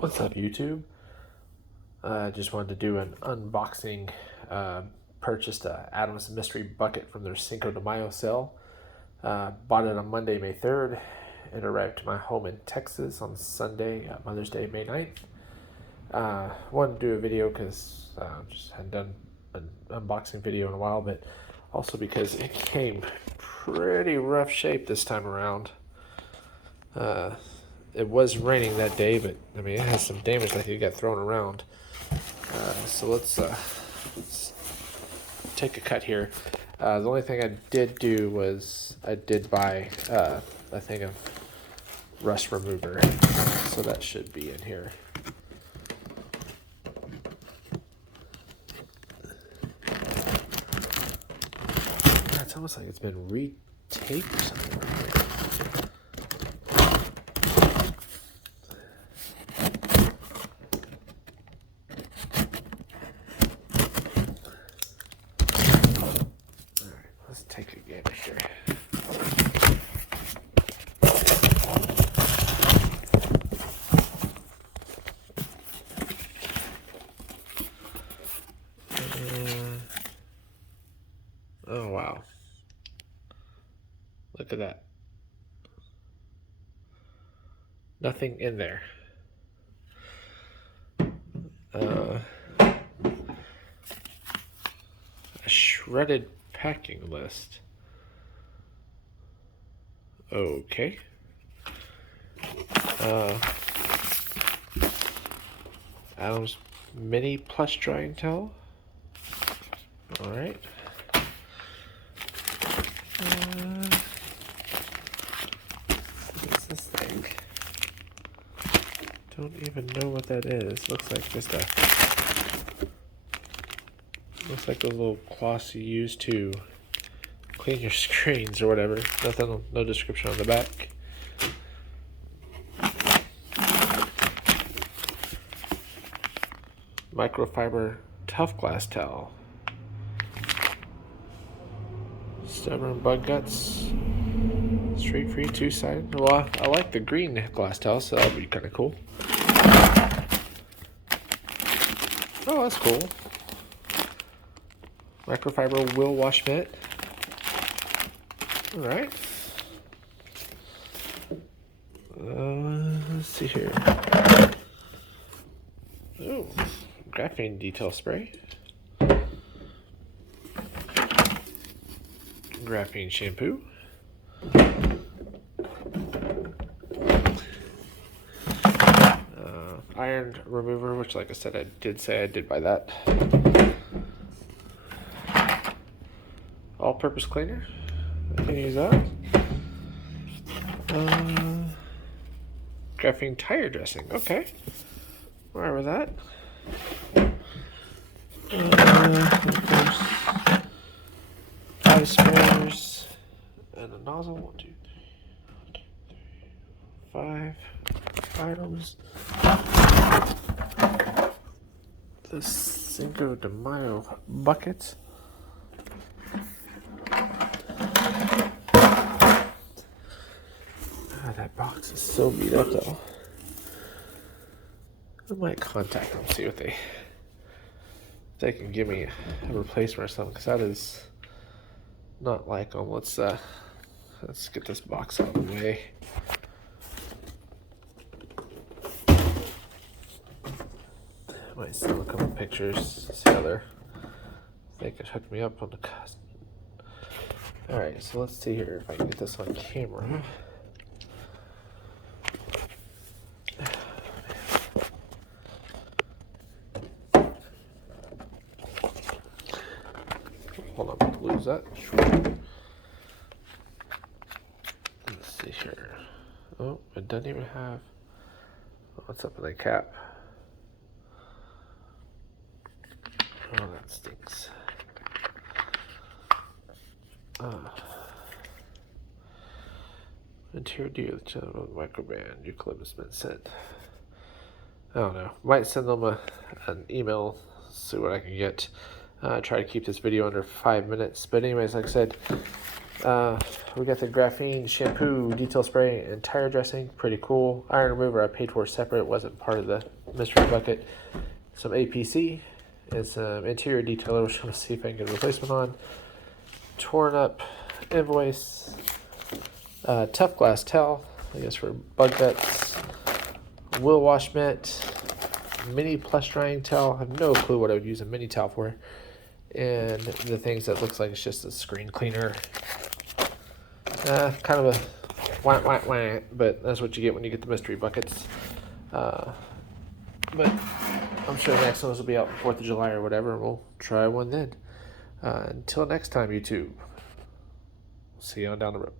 What's up, YouTube? I just wanted to do an unboxing. Purchased a Adam's Mystery Bucket from their Cinco de Mayo sale. Bought it on Monday, May 3rd. It arrived to my home in Texas on Sunday, Mother's Day, May 9th. Wanted to do a video because I just hadn't done an unboxing video in a while, but also because it came pretty rough shape this time around. It was raining that day, but I mean, it has some damage that it got thrown around. So let's take a cut here. The only thing I did do was I did buy a thing of rust remover, so that should be in here. It's almost like it's been retaped or something right here. Let's take a gander here. Oh wow. Look at that. Nothing in there. A shredded packing list. Okay. Adam's mini plush drying towel. All right. What's this thing? Don't even know what that is. Looks like just a. Looks like a little cloths you use to clean your screens or whatever. Nothing, no description on the back. Microfiber tough glass towel. Stubborn bug guts. Straight free, two-sided. Well, I like the green glass towel, so that'll be kind of cool. Oh, that's cool. Microfiber will wash mitt. All right. Let's see here. Oh, graphene detail spray. Graphene shampoo. Iron remover, which, like I said, I did buy that. All-purpose cleaner. I can use that. Graphene tire dressing. Okay. Where was that? Of course, 5 spares and a nozzle. 1, 2, 3, 5 items. The Cinco de Mayo bucket. That box is so beat up though. I might contact them, see what if they can give me a replacement or something, because that is not like them. Let's get this box out of the way. I might send them a couple pictures, see how they could hook me up on the cost. Alright, so let's see here if I can get this on camera. Hold on, I'm going to lose that. Let's see here. Oh, it doesn't even have. What's up with the cap? Oh, that stinks. Interior deal with channel microband. Your clip has been sent. I don't know. Might send them an email, see what I can get. Try to keep this video under 5 minutes. But anyways, like I said, We got the graphene shampoo, detail spray, and tire dressing. Pretty cool. Iron remover I paid for separate. It wasn't part of the mystery bucket. Some APC and some interior detailer, which I'm going to see if I can get a replacement on. Torn up invoice. Tough glass towel, I guess for bug guts. Will wash mitt. Mini plush drying towel. I have no clue what I would use a mini towel for. And the things that looks like it's just a screen cleaner. Kind of a wah, wah, wah, but that's what you get when you get the mystery buckets. But I'm sure the next ones will be out 4th of July or whatever, and we'll try one then. Until next time, YouTube. See you on down the road.